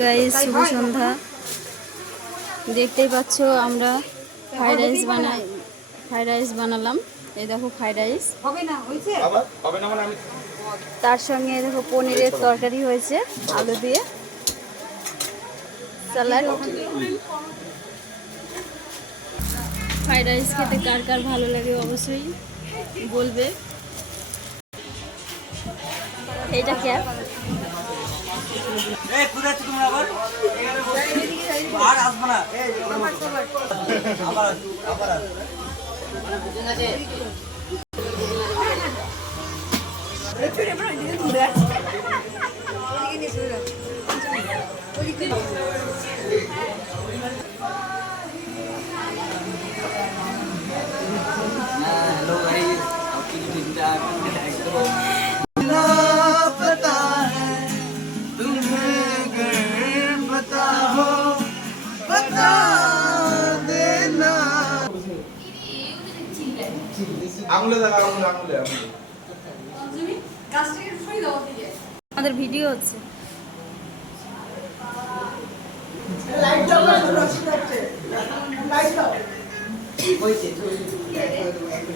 Guys শুভ সন্ধ্যা। দেখতেই পাচ্ছ আমরা ফ্রাইড রাইস বানালাম। এই দেখো ফ্রাইড রাইস, তার সঙ্গে দেখো পনিরের তরকারি হয়েছে আলু দিয়ে, স্যালাড। ফ্রাইড রাইস খেতে কার কার ভালো লাগে অবশ্যই বলবে। এইটা ক্যাপ हेलो गाइस, आपकी जो चिंता पता है तुम्हें अगर पता हो बता देना। आंगुले लगा आंगुले আমাদের ভিডিও হচ্ছে।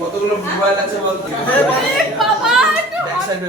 কতগুলো মোবাইল আছে বলতে বাবা ব্যাক সাইডে